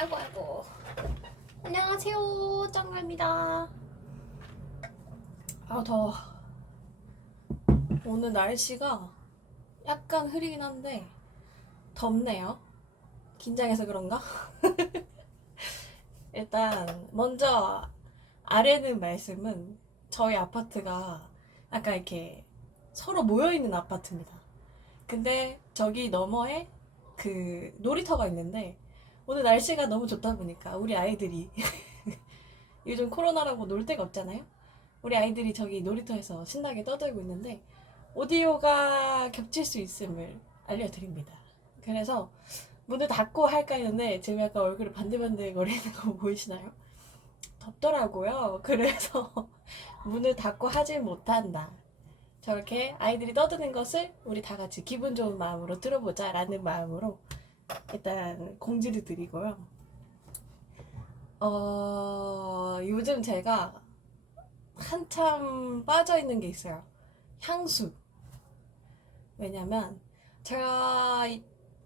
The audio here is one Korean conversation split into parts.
아이고 아이고. 안녕하세요, 짱가입니다. 아 더워. 오늘 날씨가 약간 흐리긴 한데 덥네요. 긴장해서 그런가? 일단 먼저 아래는 말씀은 저희 아파트가 약간 이렇게 서로 모여있는 아파트입니다. 근데 저기 너머에 그 놀이터가 있는데 오늘 날씨가 너무 좋다 보니까 우리 아이들이 요즘 코로나라고 놀 데가 없잖아요. 우리 아이들이 저기 놀이터에서 신나게 떠들고 있는데 오디오가 겹칠 수 있음을 알려드립니다. 그래서 문을 닫고 할까 했는데 지금 약간 얼굴을 반들반들 거리는 거 보이시나요? 덥더라고요. 그래서 문을 닫고 하질 못한다. 저렇게 아이들이 떠드는 것을 우리 다 같이 기분 좋은 마음으로 들어보자 라는 마음으로 일단 공지를 드리고요. 요즘 제가 한참 빠져있는 게 있어요. 향수. 왜냐면 제가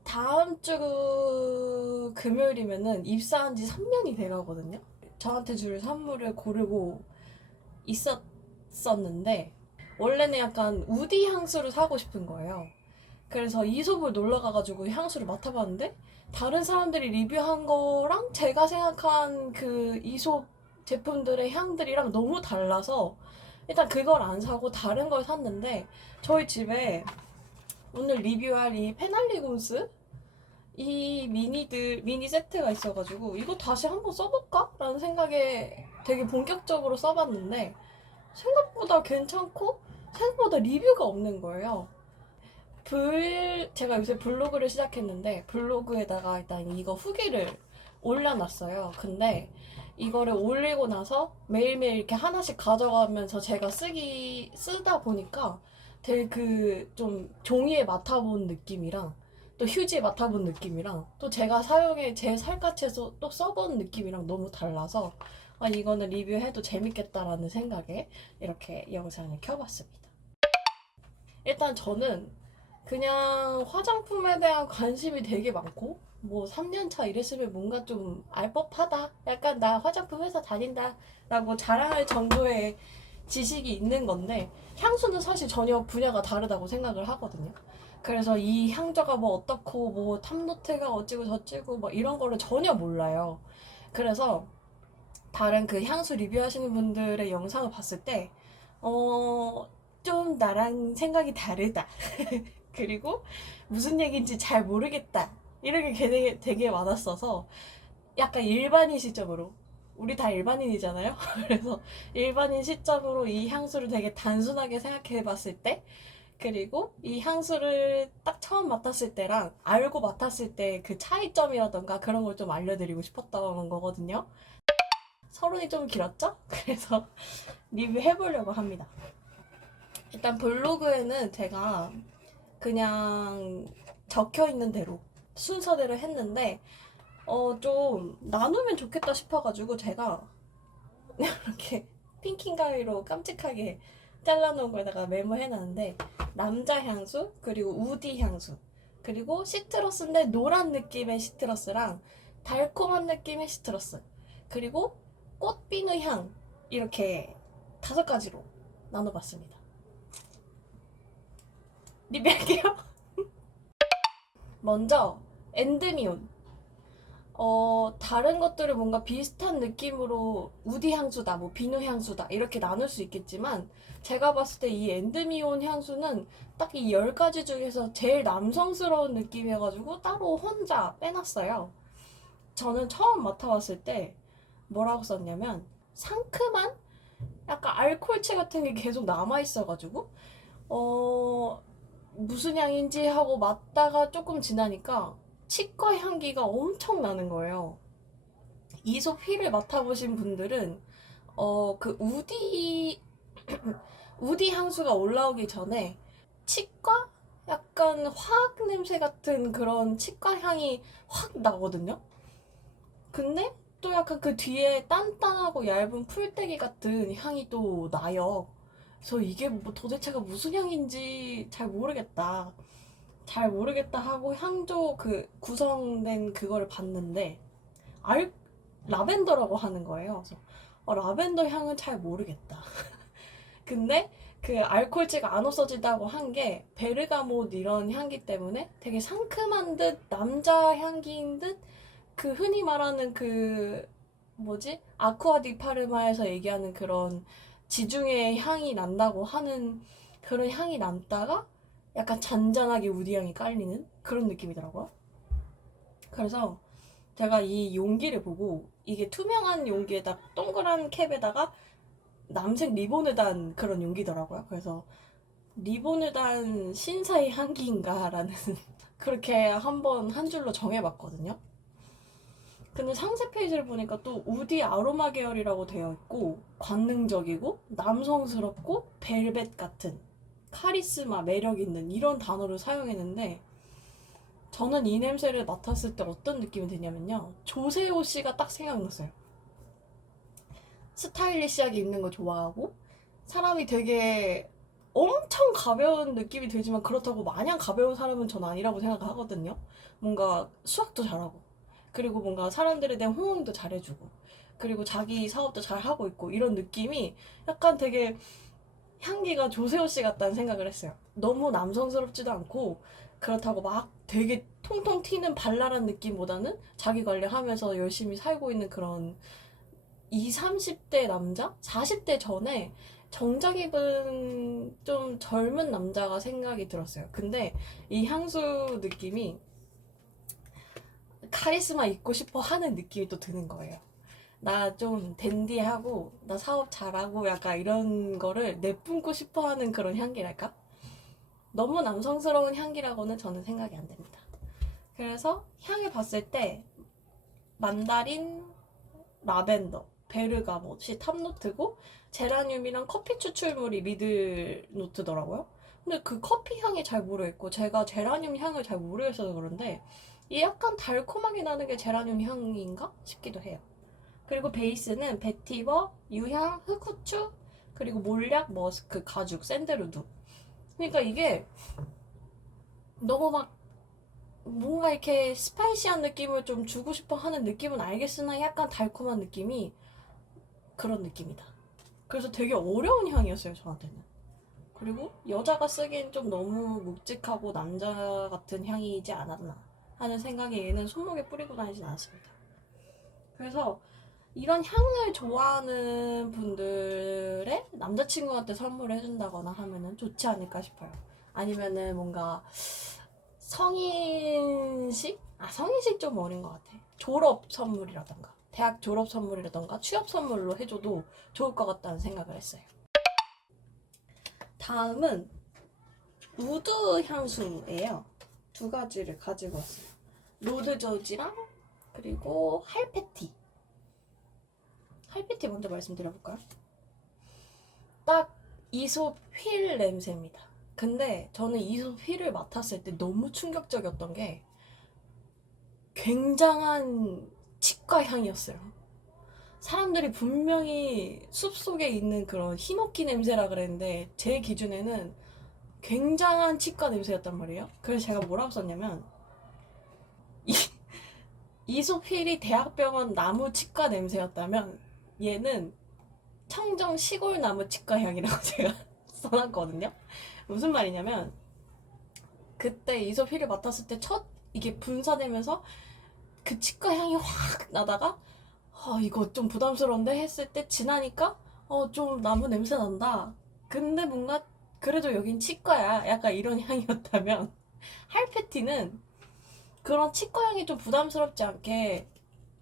다음 주 금요일이면은 입사한 지 3년이 돼가거든요. 저한테 줄 선물을 고르고 있었었는데 원래는 약간 우디 향수를 사고 싶은 거예요. 그래서 이솝을 놀러 가가지고 향수를 맡아봤는데 다른 사람들이 리뷰한 거랑 제가 생각한 그 이솝 제품들의 향들이랑 너무 달라서 일단 그걸 안 사고 다른 걸 샀는데 저희 집에 오늘 리뷰할 이 페날리곰스 이 미니 세트가 있어가지고 이거 다시 한번 써볼까? 라는 생각에 되게 본격적으로 써봤는데 생각보다 괜찮고 생각보다 리뷰가 없는 거예요. 제가 요새 블로그를 시작했는데 블로그에다가 일단 이거 후기를 올려놨어요. 근데 이거를 올리고 나서 매일매일 이렇게 하나씩 가져가면서 제가 쓰다 보니까 되게 그 좀 종이에 맡아본 느낌이랑 또 휴지에 맡아본 느낌이랑 또 제가 사용해 제 살갗에서 또 써본 느낌이랑 너무 달라서 아, 이거는 리뷰해도 재밌겠다라는 생각에 이렇게 영상을 켜봤습니다. 일단 저는 그냥 화장품에 대한 관심이 되게 많고 뭐 3년차 이랬으면 뭔가 좀 알 법하다 약간 나 화장품 회사 다닌다 라고 자랑할 정도의 지식이 있는 건데 향수는 사실 전혀 분야가 다르다고 생각을 하거든요. 그래서 이 향조가 뭐 어떻고 뭐 탑노트가 어찌고 저찌고 뭐 이런 거를 전혀 몰라요. 그래서 다른 그 향수 리뷰하시는 분들의 영상을 봤을 때 좀 나랑 생각이 다르다. 그리고 무슨 얘기인지 잘 모르겠다. 이런 게 되게 많았어서 약간 일반인 시점으로 우리 다 일반인이잖아요. 그래서 일반인 시점으로 이 향수를 되게 단순하게 생각해 봤을 때 그리고 이 향수를 딱 처음 맡았을 때랑 알고 맡았을 때 그 차이점이라던가 그런 걸 좀 알려드리고 싶었던 거거든요. 서론이 좀 길었죠? 그래서 리뷰해보려고 합니다. 일단 블로그에는 제가 그냥 적혀 있는 대로 순서대로 했는데 좀 나누면 좋겠다 싶어가지고 제가 이렇게 핑킹 가위로 깜찍하게 잘라놓은 거에다가 메모해놨는데 남자 향수 그리고 우디 향수 그리고 시트러스인데 노란 느낌의 시트러스랑 달콤한 느낌의 시트러스 그리고 꽃비누 향 이렇게 5가지로 나눠봤습니다. 리뷰할게요. 먼저 엔드미온. 다른 것들을 뭔가 비슷한 느낌으로 우디 향수다, 뭐 비누 향수다 이렇게 나눌 수 있겠지만 제가 봤을 때 이 엔드미온 향수는 딱 이 10가지 중에서 제일 남성스러운 느낌이어가지고 따로 혼자 빼놨어요. 저는 처음 맡아봤을 때 뭐라고 썼냐면 상큼한 약간 알코올체 같은 게 계속 남아있어가지고 어, 무슨 향인지 하고 맡다가 조금 지나니까 치과 향기가 엄청 나는 거예요. 이솝 휘를 맡아보신 분들은 그 우디 향수가 올라오기 전에 치과 약간 화학 냄새 같은 그런 치과 향이 확 나거든요. 근데 또 약간 그 뒤에 단단하고 얇은 풀떼기 같은 향이 또 나요. 그래서 이게 뭐 도대체가 무슨 향인지 잘 모르겠다. 잘 모르겠다 하고 향조 그 구성된 그거를 봤는데 라벤더라고 하는 거예요. 그래서 라벤더 향은 잘 모르겠다. 근데 그 알코올제가 안 없어지다고 한 게 베르가못 이런 향기 때문에 되게 상큼한 듯 남자 향기인 듯 그 흔히 말하는 그 뭐지? 아쿠아 디 파르마에서 얘기하는 그런 지중해 향이 난다고 하는 그런 향이 남다가 약간 잔잔하게 우디 향이 깔리는 그런 느낌이더라고요. 그래서 제가 이 용기를 보고 이게 투명한 용기에다 동그란 캡에다가 남색 리본을 단 그런 용기더라고요. 그래서 리본을 단 신사의 향기인가라는 그렇게 한번 한 줄로 정해봤거든요. 근데 상세 페이지를 보니까 또 우디 아로마 계열이라고 되어 있고 관능적이고 남성스럽고 벨벳 같은 카리스마 매력 있는 이런 단어를 사용했는데 저는 이 냄새를 맡았을 때 어떤 느낌이 드냐면요. 조세호 씨가 딱 생각났어요. 스타일리시하게 입는 거 좋아하고 사람이 되게 엄청 가벼운 느낌이 들지만 그렇다고 마냥 가벼운 사람은 전 아니라고 생각하거든요. 뭔가 수학도 잘하고 그리고 뭔가 사람들에 대한 호응도 잘해주고 그리고 자기 사업도 잘하고 있고 이런 느낌이 약간 되게 향기가 조세호 씨 같다는 생각을 했어요. 너무 남성스럽지도 않고 그렇다고 막 되게 통통 튀는 발랄한 느낌보다는 자기 관리하면서 열심히 살고 있는 그런 20, 30대 남자? 40대 전에 정장 입은 좀 젊은 남자가 생각이 들었어요. 근데 이 향수 느낌이 카리스마 있고 싶어 하는 느낌이 또 드는 거예요. 나 좀 댄디하고, 나 사업 잘하고 약간 이런 거를 내뿜고 싶어 하는 그런 향기랄까? 너무 남성스러운 향기라고는 저는 생각이 안 됩니다. 그래서 향을 봤을 때 만다린, 라벤더, 베르가못이 탑노트고 제라늄이랑 커피 추출물이 미들 노트더라고요. 근데 그 커피 향이 잘 모르겠고 제가 제라늄 향을 잘 모르겠어서 그런데 이 약간 달콤하게 나는 게 제라늄 향인가 싶기도 해요. 그리고 베이스는 베티버, 유향, 흑후추, 그리고 몰약, 머스크, 가죽, 샌드루드. 그러니까 이게 너무 막 뭔가 이렇게 스파이시한 느낌을 좀 주고 싶어 하는 느낌은 알겠으나 약간 달콤한 느낌이 그런 느낌이다. 그래서 되게 어려운 향이었어요, 저한테는. 그리고 여자가 쓰기엔 좀 너무 묵직하고 남자 같은 향이지 않았나 하는 생각에 얘는 손목에 뿌리고 다니진 않습니다. 그래서 이런 향을 좋아하는 분들의 남자친구한테 선물을 해준다거나 하면은 좋지 않을까 싶어요. 아니면은 뭔가 성인식? 성인식 좀 어린 것 같아. 졸업 선물이라던가, 대학 졸업 선물이라던가, 취업 선물로 해줘도 좋을 것 같다는 생각을 했어요. 다음은 우드 향수예요. 두 가지를 가지고 왔어요. 로드 저지랑 그리고 할페티. 할페티 먼저 말씀드려볼까요? 딱 이솝 휠 냄새입니다. 근데 저는 이솝 휠을 맡았을 때 너무 충격적이었던 게 굉장한 치과 향이었어요. 사람들이 분명히 숲속에 있는 그런 히노키 냄새라 그랬는데 제 기준에는 굉장한 치과 냄새였단 말이에요. 그래서 제가 뭐라고 썼냐면 이, 이솝 휠이 대학병원 나무 치과 냄새였다면 얘는 청정 시골 나무 치과 향이라고 제가 써놨거든요. 무슨 말이냐면 그때 이솝 휠을 맡았을 때 첫 이게 분사되면서 그 치과 향이 확 나다가 이거 좀 부담스러운데 했을 때 지나니까 좀 나무 냄새 난다. 근데 뭔가 그래도 여긴 치과야. 약간 이런 향이었다면 할페티는 그런 치과 향이 좀 부담스럽지 않게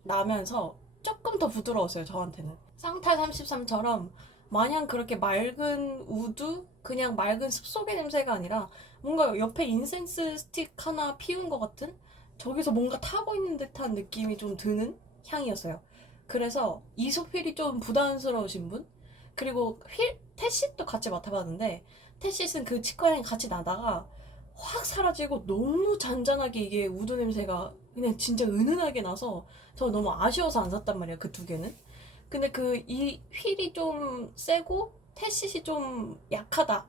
나면서 조금 더 부드러웠어요. 저한테는. 쌍탈 33처럼 마냥 그렇게 맑은 우드 그냥 맑은 습속의 냄새가 아니라 뭔가 옆에 인센스 스틱 하나 피운 것 같은 저기서 뭔가 타고 있는 듯한 느낌이 좀 드는 향이었어요. 그래서 이솝 휠이 좀 부담스러우신 분 그리고 테싯도 같이 맡아봤는데 테싯은 그 치과 향이 같이 나다가 확 사라지고 너무 잔잔하게 이게 우드 냄새가 그냥 진짜 은은하게 나서 저 너무 아쉬워서 안 샀단 말이야 그 두 개는. 근데 그 이 휠이 좀 세고 테싯이 좀 약하다.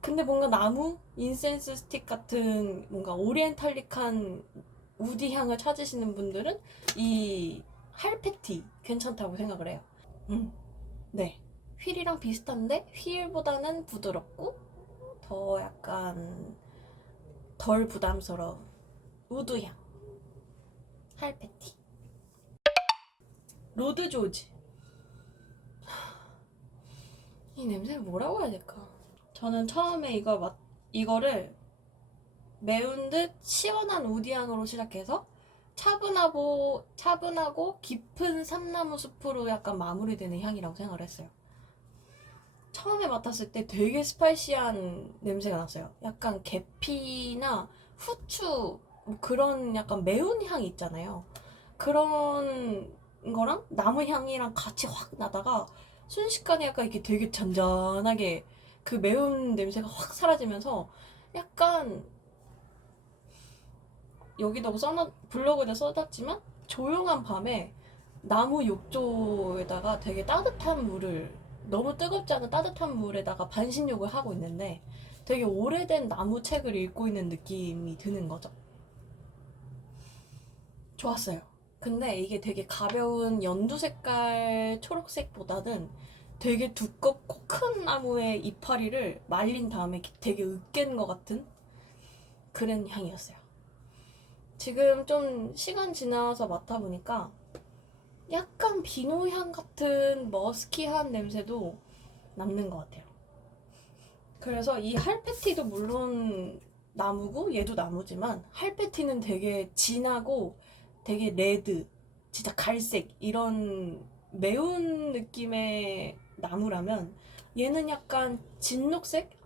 근데 뭔가 나무, 인센스 스틱 같은 뭔가 오리엔탈릭한 우디 향을 찾으시는 분들은 이 할패티 괜찮다고 생각을 해요. 네. 휠이랑 비슷한데 휠보다는 부드럽고 더 약간 덜 부담스러운 우드향 할패티. 로드 조지. 이 냄새를 뭐라고 해야 될까? 저는 처음에 이거를 매운 듯 시원한 우디향으로 시작해서 차분하고 깊은 삼나무 숲으로 약간 마무리되는 향이라고 생각을 했어요. 처음에 맡았을 때 되게 스파이시한 냄새가 났어요. 약간 계피나 후추 뭐 그런 약간 매운 향이 있잖아요. 그런 거랑 나무 향이랑 같이 확 나다가 순식간에 약간 이렇게 되게 잔잔하게 그 매운 냄새가 확 사라지면서 약간 여기도 블로그에 써놨지만 조용한 밤에 나무 욕조에다가 되게 따뜻한 물을 너무 뜨겁지 않은 따뜻한 물에다가 반신욕을 하고 있는데 되게 오래된 나무 책을 읽고 있는 느낌이 드는 거죠. 좋았어요. 근데 이게 되게 가벼운 연두 색깔 초록색보다는 되게 두껍고 큰 나무의 이파리를 말린 다음에 되게 으깬 것 같은 그런 향이었어요. 지금 좀 시간 지나서 맡아보니까 약간 비누향 같은 머스키한 냄새도 남는 것 같아요. 그래서 이 할패티도 물론 나무고 얘도 나무지만 할패티는 되게 진하고 되게 레드, 진짜 갈색 이런 매운 느낌의 나무라면 얘는 약간 진녹색?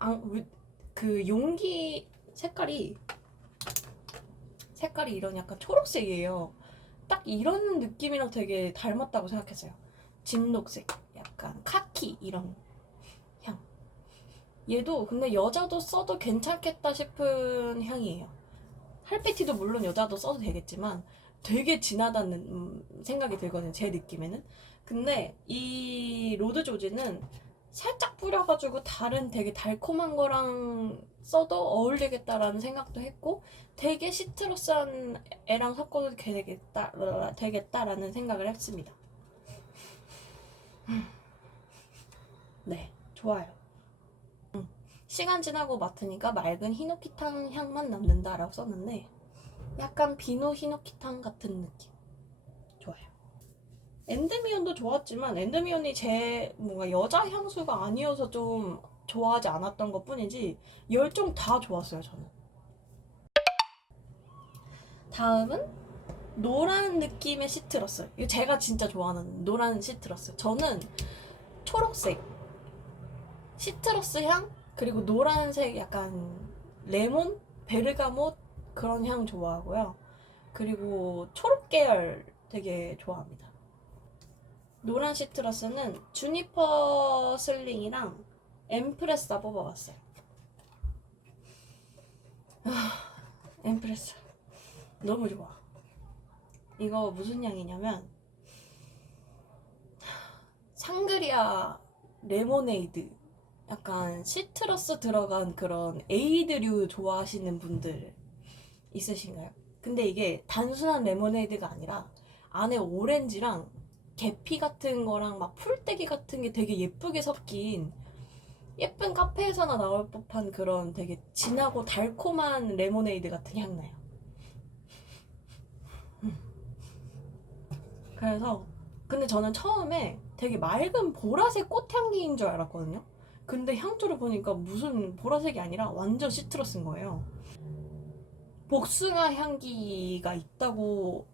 그 용기 색깔이 이런 약간 초록색이에요. 딱 이런 느낌이랑 되게 닮았다고 생각했어요. 진녹색, 약간 카키 이런 향. 얘도 근데 여자도 써도 괜찮겠다 싶은 향이에요. 할배티도 물론 여자도 써도 되겠지만 되게 진하다는 생각이 들거든요. 제 느낌에는. 근데 이 로드 조지는 살짝 뿌려가지고 다른 되게 달콤한 거랑 써도 어울리겠다라는 생각도 했고 되게 시트러스한 애랑 섞어도 되겠다라는 생각을 했습니다. 네, 좋아요. 시간 지나고 맡으니까 맑은 히노키탕 향만 남는다라고 썼는데 약간 비누 히노키탕 같은 느낌. 좋아요. 엔드미온도 좋았지만 엔드미온이 제 뭔가 여자 향수가 아니어서 좀 좋아하지 않았던 것 뿐이지 열종 다 좋았어요, 저는. 다음은 노란 느낌의 시트러스. 이거 제가 진짜 좋아하는 노란 시트러스. 저는 초록색 시트러스 향 그리고 노란색 약간 레몬, 베르가못 그런 향 좋아하고요. 그리고 초록 계열 되게 좋아합니다. 노란 시트러스는 주니퍼 슬링이랑 엠프레사 뽑아봤어요. 엠프레사 너무 좋아. 이거 무슨 향이냐면 상그리아 레모네이드 약간 시트러스 들어간 그런 에이드류 좋아하시는 분들 있으신가요? 근데 이게 단순한 레모네이드가 아니라 안에 오렌지랑 계피 같은 거랑 막 풀떼기 같은 게 되게 예쁘게 섞인 예쁜 카페에서나 나올 법한 그런 되게 진하고 달콤한 레모네이드 같은 향 나요. 그래서 근데 저는 처음에 되게 맑은 보라색 꽃향기인 줄 알았거든요. 근데 향초를 보니까 무슨 보라색이 아니라 완전 시트러스인 거예요. 복숭아 향기가 있다고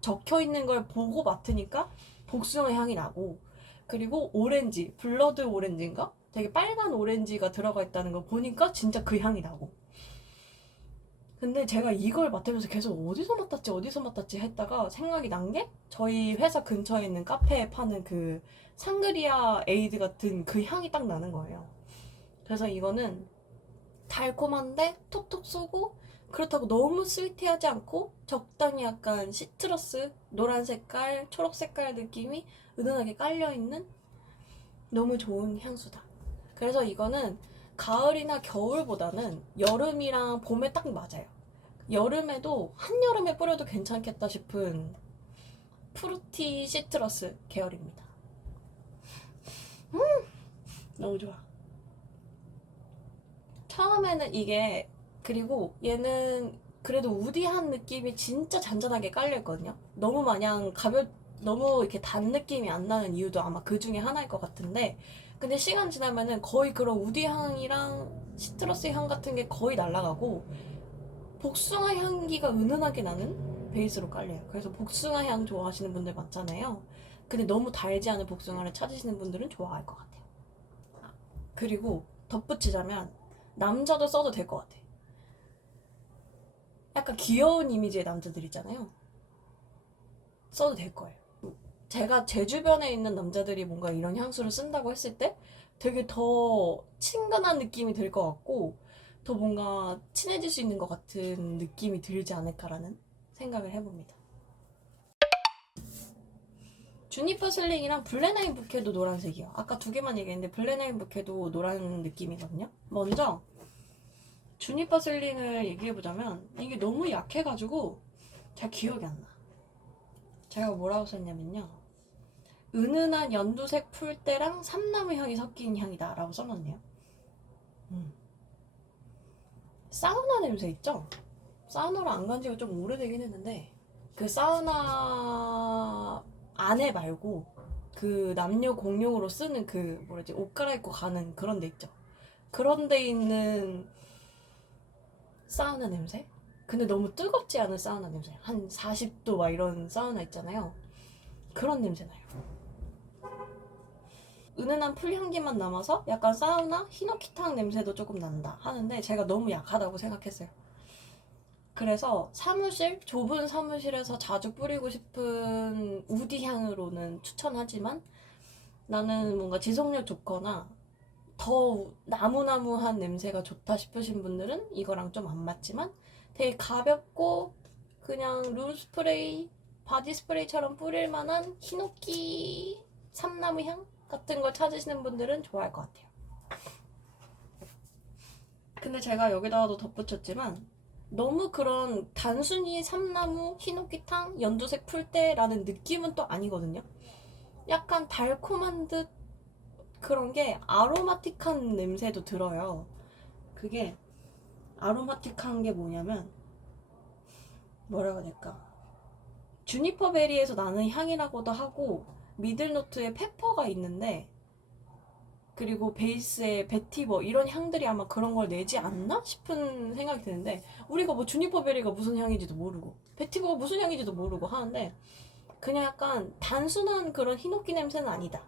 적혀 있는 걸 보고 맡으니까 복숭아 향이 나고 그리고 오렌지, 블러드 오렌지인가? 되게 빨간 오렌지가 들어가 있다는 걸 보니까 진짜 그 향이 나고 근데 제가 이걸 맡으면서 계속 어디서 맡았지 했다가 생각이 난 게 저희 회사 근처에 있는 카페에 파는 그 상그리아 에이드 같은 그 향이 딱 나는 거예요. 그래서 이거는 달콤한데 톡톡 쏘고 그렇다고 너무 스위트하지 않고 적당히 약간 시트러스 노란 색깔, 초록 색깔 느낌이 은은하게 깔려있는 너무 좋은 향수다. 그래서 이거는 가을이나 겨울보다는 여름이랑 봄에 딱 맞아요. 여름에도 한여름에 뿌려도 괜찮겠다 싶은 프루티 시트러스 계열입니다. 너무 좋아. 처음에는 이게, 그리고 얘는 그래도 우디한 느낌이 진짜 잔잔하게 깔려있거든요. 너무 마냥 너무 이렇게 단 느낌이 안 나는 이유도 아마 그 중에 하나일 것 같은데, 근데 시간 지나면은 거의 그런 우디 향이랑 시트러스 향 같은 게 거의 날아가고, 복숭아 향기가 은은하게 나는 베이스로 깔려요. 그래서 복숭아 향 좋아하시는 분들 많잖아요. 근데 너무 달지 않은 복숭아를 찾으시는 분들은 좋아할 것 같아요. 그리고 덧붙이자면 남자도 써도 될 것 같아. 약간 귀여운 이미지의 남자들 있잖아요. 써도 될 거예요. 제가 제 주변에 있는 남자들이 뭔가 이런 향수를 쓴다고 했을 때 되게 더 친근한 느낌이 들 것 같고, 더 뭔가 친해질 수 있는 것 같은 느낌이 들지 않을까라는 생각을 해봅니다. 주니퍼 슬링이랑 블레나인 부케도 노란색이요. 아까 두 개만 얘기했는데 블레나인 부케도 노란 느낌이거든요. 먼저 주니퍼 슬링을 얘기해보자면 이게 너무 약해가지고 잘 기억이 안 나. 제가 뭐라고 썼냐면요, 은은한 연두색 풀대랑 삼나무 향이 섞인 향이다 라고 써놨네요. 사우나 냄새 있죠? 사우나를 안 간 지가 좀 오래되긴 했는데, 그 사우나 안에 말고 그 남녀 공용으로 쓰는 그 뭐라지, 옷 갈아입고 가는 그런 데 있죠? 그런 데 있는 사우나 냄새? 근데 너무 뜨겁지 않은 사우나 냄새. 한 40도 막 이런 사우나 있잖아요. 그런 냄새 나요. 은은한 풀향기만 남아서 약간 사우나 히노키탕 냄새도 조금 난다 하는데, 제가 너무 약하다고 생각했어요. 그래서 좁은 사무실에서 자주 뿌리고 싶은 우디 향으로는 추천하지만, 나는 뭔가 지속력 좋거나 더 나무나무한 냄새가 좋다 싶으신 분들은 이거랑 좀 안 맞지만, 되게 가볍고 그냥 룸 스프레이, 바디 스프레이처럼 뿌릴 만한 히노키 삼나무 향 같은 걸 찾으시는 분들은 좋아할 것 같아요. 근데 제가 여기다가도 덧붙였지만, 너무 그런 단순히 삼나무, 히노키탕, 연두색 풀떼라는 느낌은 또 아니거든요. 약간 달콤한 듯, 그런 게 아로마틱한 냄새도 들어요. 그게 아로마틱한 게 뭐냐면, 뭐라고 해야 될까? 주니퍼 베리에서 나는 향이라고도 하고, 미들노트에 페퍼가 있는데, 그리고 베이스에 베티버 이런 향들이 아마 그런 걸 내지 않나 싶은 생각이 드는데, 우리가 뭐 주니퍼 베리가 무슨 향인지도 모르고 베티버가 무슨 향인지도 모르고 하는데, 그냥 약간 단순한 그런 히노키 냄새는 아니다.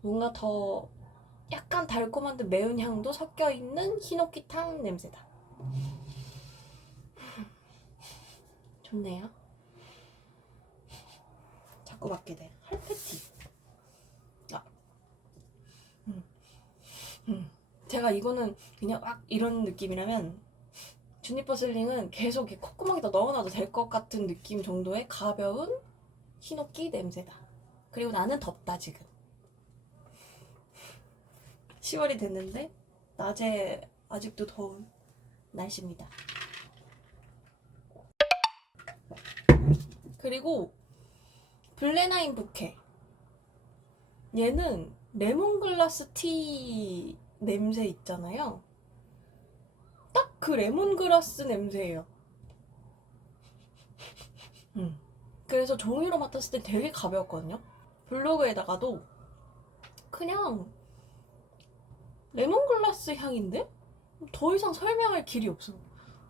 뭔가 더 약간 달콤한 듯 매운 향도 섞여 있는 히노키탕 냄새다. 좋네요. 자꾸 맡게 돼. 헐페티. 아, 음, 제가 이거는 그냥 막 이런 느낌이라면, 주니퍼 슬링은 계속 콧구멍에다 넣어놔도 될 것 같은 느낌 정도의 가벼운 히노키 냄새다. 그리고 나는 덥다 지금. 10월이 됐는데 낮에 아직도 더운 날씨입니다. 그리고 블레나인 부케, 얘는 레몬글라스 티 냄새 있잖아요. 딱 그 레몬그라스 냄새예요. 그래서 종이로 맡았을 때 되게 가벼웠거든요. 블로그에다가도 그냥 레몬글라스 향인데? 더 이상 설명할 길이 없어.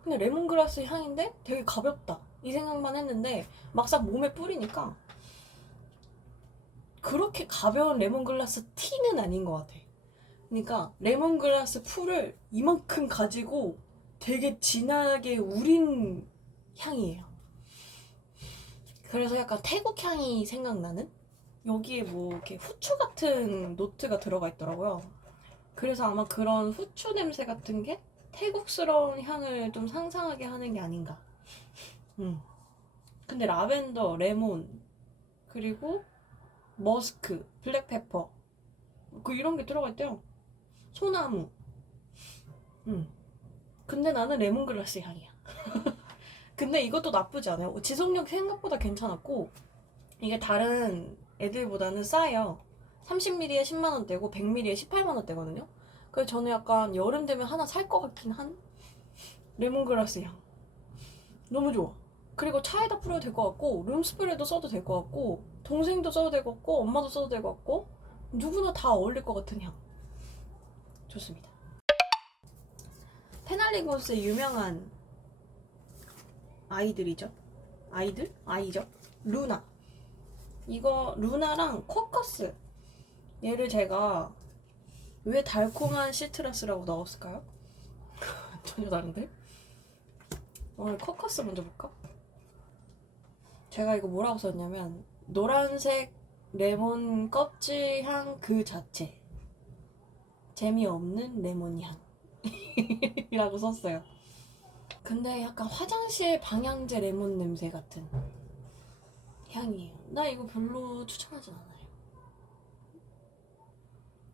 근데 레몬그라스 향인데 되게 가볍다, 이 생각만 했는데, 막상 몸에 뿌리니까 그렇게 가벼운 레몬글라스 티는 아닌 것 같아. 그러니까 레몬그라스 풀을 이만큼 가지고 되게 진하게 우린 향이에요. 그래서 약간 태국 향이 생각나는? 여기에 뭐 이렇게 후추 같은 노트가 들어가 있더라고요. 그래서 아마 그런 후추 냄새 같은 게 태국스러운 향을 좀 상상하게 하는 게 아닌가. 근데 라벤더, 레몬, 그리고 머스크, 블랙페퍼, 이런 게 들어가 있대요. 소나무. 근데 나는 레몬그라스 향이야. 근데 이것도 나쁘지 않아요. 지속력 생각보다 괜찮았고 이게 다른 애들보다는 싸요. 30ml에 10만원대고 100ml에 18만원대거든요. 그래서 저는 약간 여름 되면 하나 살 것 같긴 한 레몬그라스 향. 너무 좋아. 그리고 차에다 뿌려도 될 것 같고 룸스프레이도 써도 될 것 같고 동생도 써도 될 것 같고 엄마도 써도 될 것 같고 누구나 다 어울릴 것 같은 향. 좋습니다. 페날리고스의 유명한 아이들이죠. 아이들? 아이죠. 루나. 이거 루나랑 코커스. 얘를 제가 왜 달콤한 시트러스라고 넣었을까요? 전혀 다른데? 오늘 코커스 먼저 볼까? 제가 이거 뭐라고 썼냐면 노란색 레몬 껍질 향 그 자체. 재미없는 레몬 향이라고 썼어요. 근데 약간 화장실 방향제 레몬 냄새 같은 향이에요. 나 이거 별로 추천하진 않아요.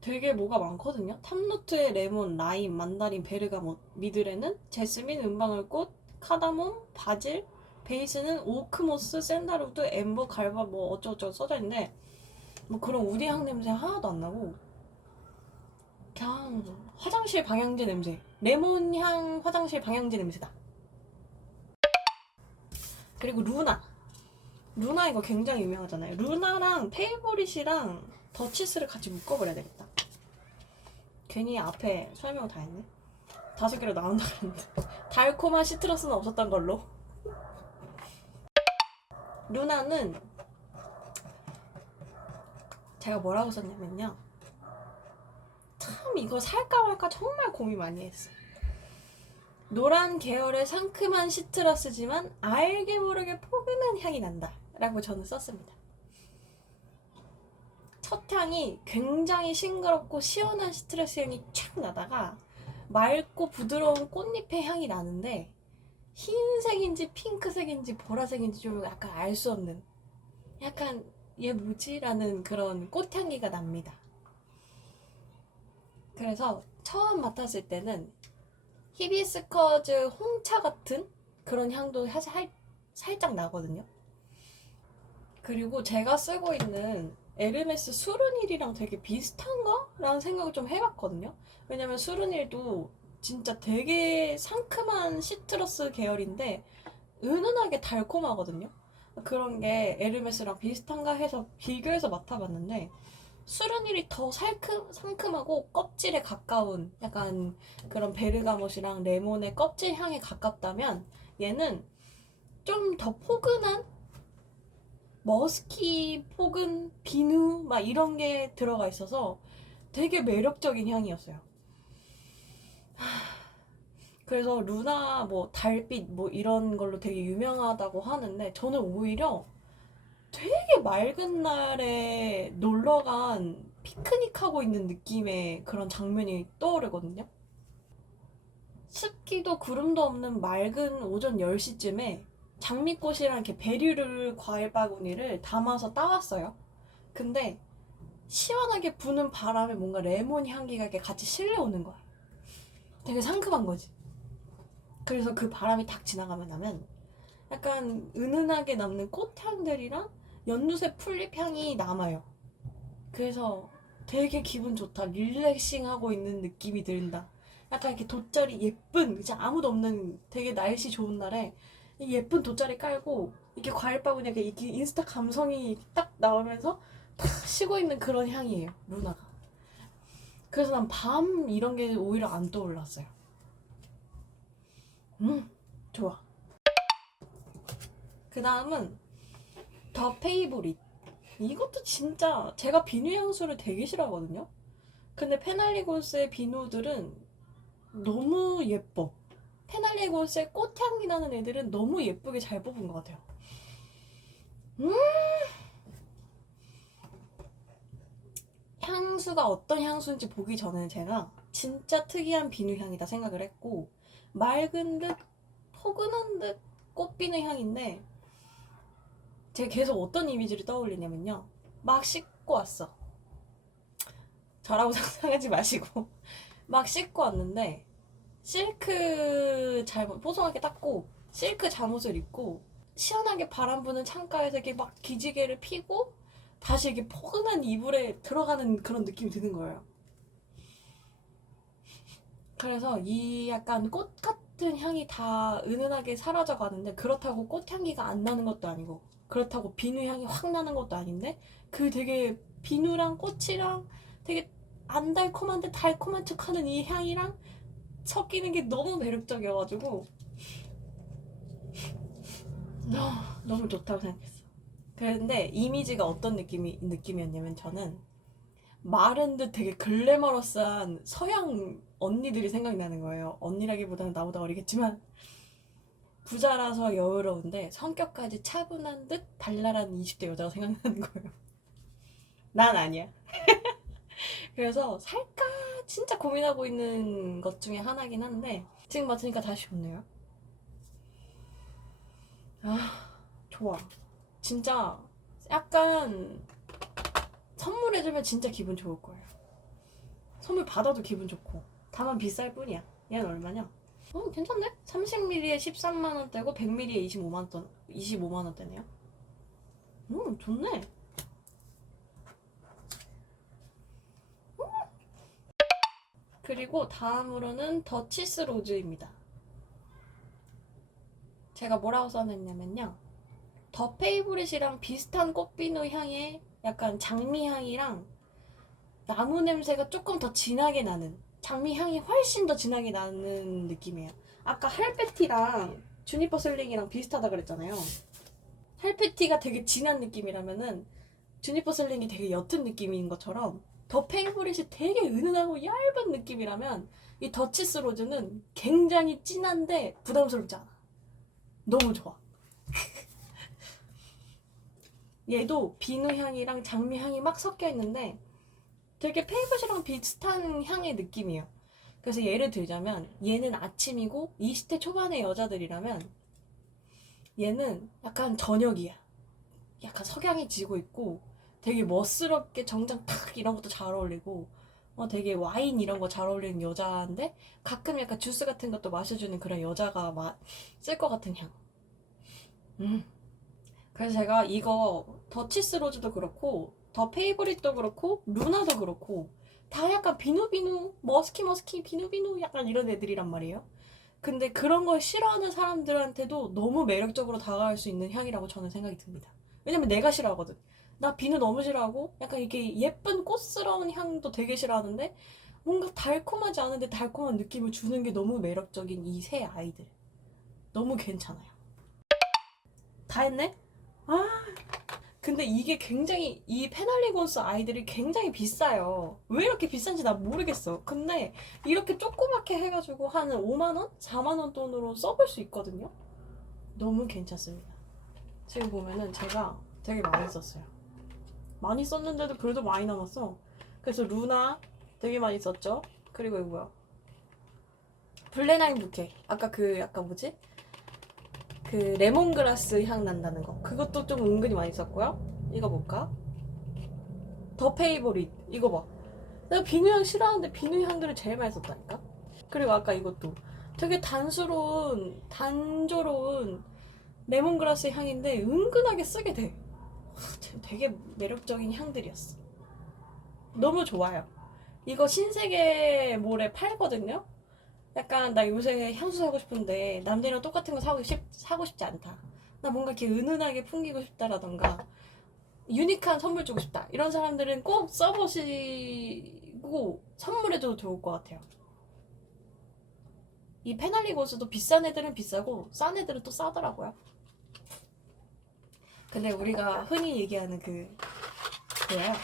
되게 뭐가 많거든요. 탑노트에 레몬, 라임, 만다린, 베르가못, 미들에는 제스민, 은방울꽃, 카다몬, 바질, 베이스는 오크모스, 샌달우드, 엠버, 갈바 뭐 어쩌고저쩌고 써져 있는데 뭐 그런 우디 향 냄새 하나도 안 나고 그냥 화장실 방향제 냄새. 레몬 향 화장실 방향제 냄새다. 그리고 루나. 루나 이거 굉장히 유명하잖아요. 루나랑 페이보릿이랑 더치스를 같이 묶어버려야 되겠다. 괜히 앞에 설명 다 했네. 5개로 나온다 그랬는데 달콤한 시트러스는 없었던 걸로. 루나는 제가 뭐라고 썼냐면요, 참 이거 살까 말까 정말 고민 많이 했어요. 노란 계열의 상큼한 시트러스지만 알게 모르게 포근한 향이 난다 라고 저는 썼습니다. 첫 향이 굉장히 싱그럽고 시원한 시트러스 향이 촥 나다가 맑고 부드러운 꽃잎의 향이 나는데 흰색인지 핑크색인지 보라색인지 좀 약간 알 수 없는, 약간 얘 뭐지? 라는 그런 꽃향기가 납니다. 그래서 처음 맡았을 때는 히비스커즈 홍차 같은 그런 향도 사실 살짝 나거든요. 그리고 제가 쓰고 있는 에르메스 수르닐이랑 되게 비슷한가? 라는 생각을 좀 해봤거든요. 왜냐면 수르닐도 진짜 되게 상큼한 시트러스 계열인데 은은하게 달콤하거든요. 그런 게 에르메스랑 비슷한가 해서 비교해서 맡아봤는데 수르닐이 더 상큼하고 껍질에 가까운 약간 그런 베르가못이랑 레몬의 껍질 향에 가깝다면 얘는 좀 더 포근한 머스키, 포근, 비누 막 이런 게 들어가 있어서 되게 매력적인 향이었어요. 그래서 루나 뭐 달빛 뭐 이런 걸로 되게 유명하다고 하는데 저는 오히려 되게 맑은 날에 놀러간 피크닉하고 있는 느낌의 그런 장면이 떠오르거든요. 습기도 구름도 없는 맑은 오전 10시쯤에 장미꽃이랑 이렇게 배류를 과일 바구니를 담아서 따왔어요. 근데 시원하게 부는 바람에 뭔가 레몬 향기가 이렇게 같이 실려오는 거야. 되게 상큼한 거지. 그래서 그 바람이 탁 지나가면 나면 약간 은은하게 남는 꽃향들이랑 연두색 풀잎 향이 남아요. 그래서 되게 기분 좋다. 릴렉싱하고 있는 느낌이 든다. 약간 이렇게 돗자리 예쁜, 진짜 아무도 없는 되게 날씨 좋은 날에 이 예쁜 돗자리 깔고 이렇게 과일바구니 이렇게 인스타 감성이 딱 나오면서 탁 쉬고 있는 그런 향이에요, 루나가. 그래서 난 밤 이런 게 오히려 안 떠올랐어요. 좋아. 그 다음은 더 페이보릿. 이것도 진짜 제가 비누 향수를 되게 싫어하거든요. 근데 페날리고스의 비누들은 너무 예뻐. 페날리고스의 꽃향기 나는 애들은 너무 예쁘게 잘 뽑은 것 같아요. 향수가 어떤 향수인지 보기 전에 제가 진짜 특이한 비누 향이다 생각을 했고, 맑은 듯 포근한 듯 꽃비누 향인데 제가 계속 어떤 이미지를 떠올리냐면요, 막 씻고 왔어. 저라고 상상하지 마시고 막 씻고 왔는데 실크 잘 뽀송하게 닦고 실크 잠옷을 입고 시원하게 바람 부는 창가에서 이렇게 막 기지개를 피고 다시 이렇게 포근한 이불에 들어가는 그런 느낌이 드는 거예요. 그래서 이 약간 꽃 같은 향이 다 은은하게 사라져 가는데, 그렇다고 꽃향기가 안 나는 것도 아니고 그렇다고 비누 향이 확 나는 것도 아닌데, 그 되게 비누랑 꽃이랑 되게 안 달콤한데 달콤한 척하는 이 향이랑 섞이는 게 너무 매력적이어가지고 너무 좋다고 생각했어. 그런데 이미지가 어떤 느낌이었냐면, 저는 마른 듯 되게 글래머러스한 서양 언니들이 생각이 나는 거예요. 언니라기보다는 나보다 어리겠지만 부자라서 여유로운데 성격까지 차분한 듯 발랄한 20대 여자가 생각나는 거예요. 난 아니야. 그래서 살까 진짜 고민하고 있는 것 중에 하나긴 한데, 지금 맡으니까 다시 좋네요. 아, 좋아. 진짜 약간 선물해주면 진짜 기분 좋을 거예요. 선물 받아도 기분 좋고. 다만 비쌀 뿐이야. 얘는 얼마냐? 괜찮네? 30ml에 13만원대고 100ml에 25만원대네요. 좋네. 그리고 다음으로는 더치스 로즈입니다. 제가 뭐라고 써놨냐면요, 더 페이보릿이랑 비슷한 꽃비누 향의 약간 장미 향이랑 나무 냄새가 조금 더 진하게 나는, 장미 향이 훨씬 더 진하게 나는 느낌이에요. 아까 할배티랑 주니퍼 슬링이랑 비슷하다 그랬잖아요. 할배티가 되게 진한 느낌이라면은 주니퍼 슬링이 되게 옅은 느낌인 것처럼, 더 페이보릿이 되게 은은하고 얇은 느낌이라면 이 더치스 로즈는 굉장히 진한데 부담스럽지 않아. 너무 좋아. 얘도 비누 향이랑 장미 향이 막 섞여 있는데 되게 페이보릿이랑 비슷한 향의 느낌이에요. 그래서 예를 들자면, 얘는 아침이고 20대 초반의 여자들이라면 얘는 약간 저녁이야. 약간 석양이 지고 있고 되게 멋스럽게 정장 탁 이런 것도 잘 어울리고, 되게 와인 이런 거 잘 어울리는 여자인데 가끔 약간 주스 같은 것도 마셔주는 그런 여자가 쓸 것 같은 향. 음. 그래서 제가 이거 더치스 로즈도 그렇고 더 페이보릿도 그렇고 루나도 그렇고 다 약간 비누비누 머스키 비누비누 약간 이런 애들이란 말이에요. 근데 그런 걸 싫어하는 사람들한테도 너무 매력적으로 다가갈 수 있는 향이라고 저는 생각이 듭니다. 왜냐면 내가 싫어하거든. 나 비누 너무 싫어하고 약간 이렇게 예쁜 꽃스러운 향도 되게 싫어하는데, 뭔가 달콤하지 않은데 달콤한 느낌을 주는 게 너무 매력적인 이 세 아이들. 너무 괜찮아요. 다 했네? 아, 근데 이게 굉장히, 이 페널리곤스 아이들이 굉장히 비싸요. 왜 이렇게 비싼지 나 모르겠어. 근데 이렇게 조그맣게 해가지고 한 5만원? 4만원 돈으로 써볼 수 있거든요. 너무 괜찮습니다. 지금 보면은 제가 되게 많이 썼어요. 많이 썼는데도 그래도 많이 남았어. 그래서 루나 되게 많이 썼죠. 그리고 이거 뭐야, 블레나인 부케. 아까 그 약간 뭐지, 그 레몬그라스 향 난다는 거, 그것도 좀 은근히 많이 썼고요. 이거 볼까? 더 페이보릿. 이거 봐. 내가 비누 향 싫어하는데 비누 향들을 제일 많이 썼다니까. 그리고 아까 이것도 되게 단조로운 레몬그라스 향인데 은근하게 쓰게 돼. 되게 매력적인 향들이었어. 너무 좋아요. 이거 신세계몰에 팔거든요. 약간 나 요새 향수 사고 싶은데 남들이랑 똑같은 거 사고 싶지 않다. 나 뭔가 이렇게 은은하게 풍기고 싶다라던가 유니크한 선물 주고 싶다, 이런 사람들은 꼭 써보시고 선물해줘도 좋을 것 같아요. 이 페널리고스도 비싼 애들은 비싸고 싼 애들은 또 싸더라고요. 근데 우리가 흔히 얘기하는 뭐야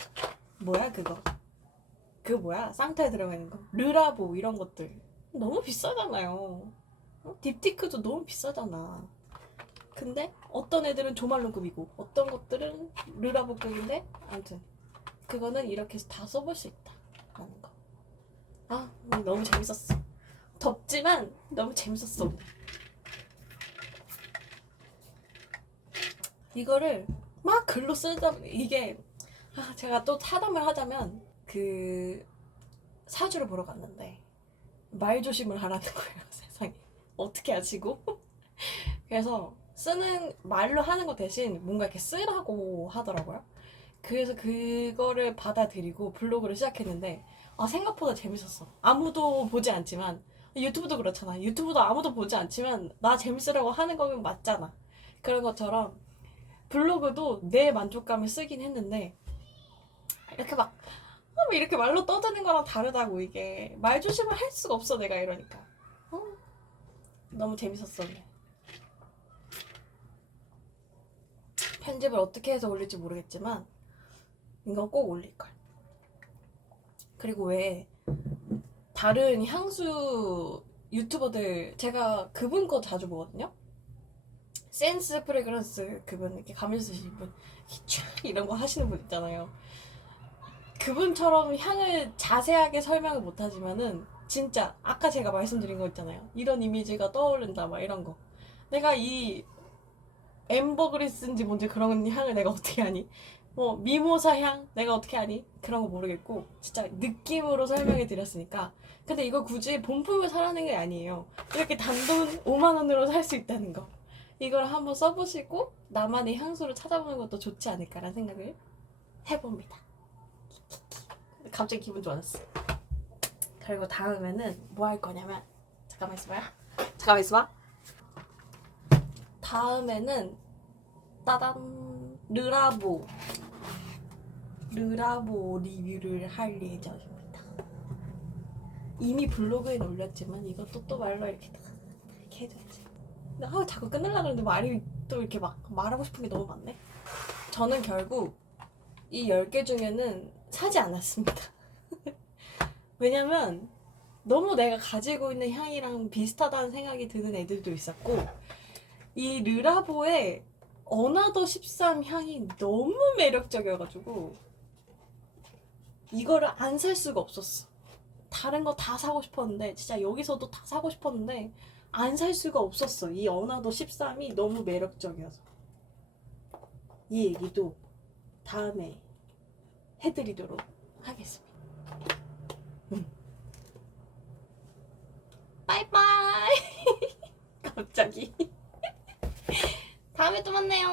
뭐야 그거 뭐야, 쌍타에 들어가 있는 거 르라보 이런 것들 너무 비싸잖아요. 딥티크도 너무 비싸잖아. 근데 어떤 애들은 조말론급이고 어떤 것들은 르라보급인데, 아무튼 그거는 이렇게 해서 다 써볼 수 있다 라는 거. 너무 재밌었어. 덥지만 너무 재밌었어. 이거를 막 글로 쓰다 이게, 제가 또 사담을 하자면 사주를 보러 갔는데 말 조심을 하라는 거예요. 세상에 어떻게 아시고? 그래서 쓰는 말로 하는 거 대신 뭔가 이렇게 쓰라고 하더라고요. 그래서 그거를 받아들이고 블로그를 시작했는데 생각보다 재밌었어. 아무도 보지 않지만 유튜브도 그렇잖아. 유튜브도 아무도 보지 않지만 나 재밌으라고 하는 거면 맞잖아. 그런 것처럼 블로그도 내 만족감을 쓰긴 했는데 이렇게 막 이렇게 말로 떠드는 거랑 다르다고. 이게 말조심을 할 수가 없어 내가 이러니까. 너무 재밌었어. 근데 편집을 어떻게 해서 올릴지 모르겠지만 이건 꼭 올릴걸. 그리고 왜 다른 향수 유튜버들 제가 그분 거 자주 보거든요. 센스 프레그런스 그분 이렇게 가면 쓰시는 분 이런 거 하시는 분 있잖아요. 그분처럼 향을 자세하게 설명을 못하지만은 진짜 아까 제가 말씀드린 거 있잖아요. 이런 이미지가 떠오른다 막 이런 거. 내가 이 엠버그리스인지 뭔지 그런 향을 내가 어떻게 아니? 뭐 미모사 향 내가 어떻게 아니? 그런 거 모르겠고 진짜 느낌으로 설명해 드렸으니까. 근데 이거 굳이 본품을 사라는 게 아니에요. 이렇게 단돈 5만 원으로 살 수 있다는 거. 이걸 한번 써보시고 나만의 향수를 찾아보는 것도 좋지 않을까라는 생각을 해봅니다. 갑자기 기분 좋아졌어. 그리고 다음에는 뭐 할 거냐면 잠깐만 있어봐. 다음에는 따단 르라보 리뷰를 할 예정입니다. 이미 블로그에 올렸지만 이것도 또 말로 이렇게 해줘야지. 자꾸 끊으려고 그러는데 말이 또 이렇게 막 말하고 싶은 게 너무 많네. 저는 결국 이 10개 중에는 사지 않았습니다. 왜냐면 너무 내가 가지고 있는 향이랑 비슷하다는 생각이 드는 애들도 있었고 이 르라보의 어나더 13 향이 너무 매력적이어가지고 이거를 안 살 수가 없었어. 다른 거 다 사고 싶었는데 진짜 여기서도 다 사고 싶었는데 안 살 수가 없었어. 이 어나더 13이 너무 매력적이어서. 이 얘기도 다음에 해드리도록 하겠습니다. 빠이빠이. 갑자기. 다음에 또 만나요.